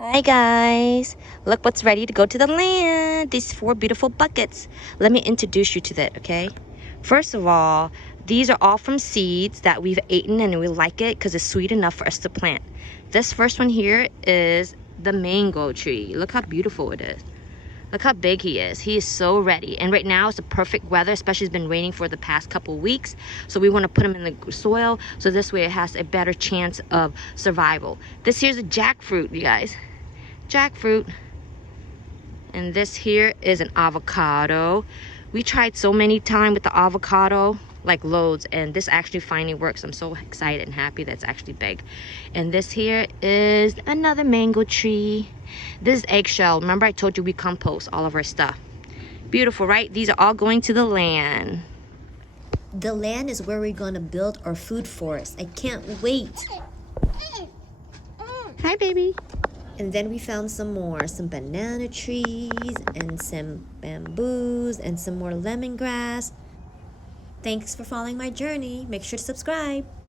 Hi guys, look what's ready to go to the land. These 4 beautiful buckets. Let me introduce you to that, okay? First of all, these are all from seeds that we've eaten and we like it because it's sweet enough for us to plant. This first one here is the mango tree. Look how beautiful it is. Look how big he is. He is so ready. And right now it's the perfect weather, especially it's been raining for the past couple weeks. So we want to put him in the soil so this way it has a better chance of survival. This here's a jackfruit, you guys. Jackfruit. And this here is an avocado. We tried so many times with the avocado, like loads, and this actually finally works. I'm so excited and happy that it's actually big. And this here is another mango tree. This is eggshell. Remember I told you we compost all of our stuff. Beautiful, right? These are all going to the land. The land is where we're gonna build our food forest. I can't wait. Hi, baby. And then we found some banana trees and some bamboos and some more lemongrass. Thanks for following my journey. Make sure to subscribe.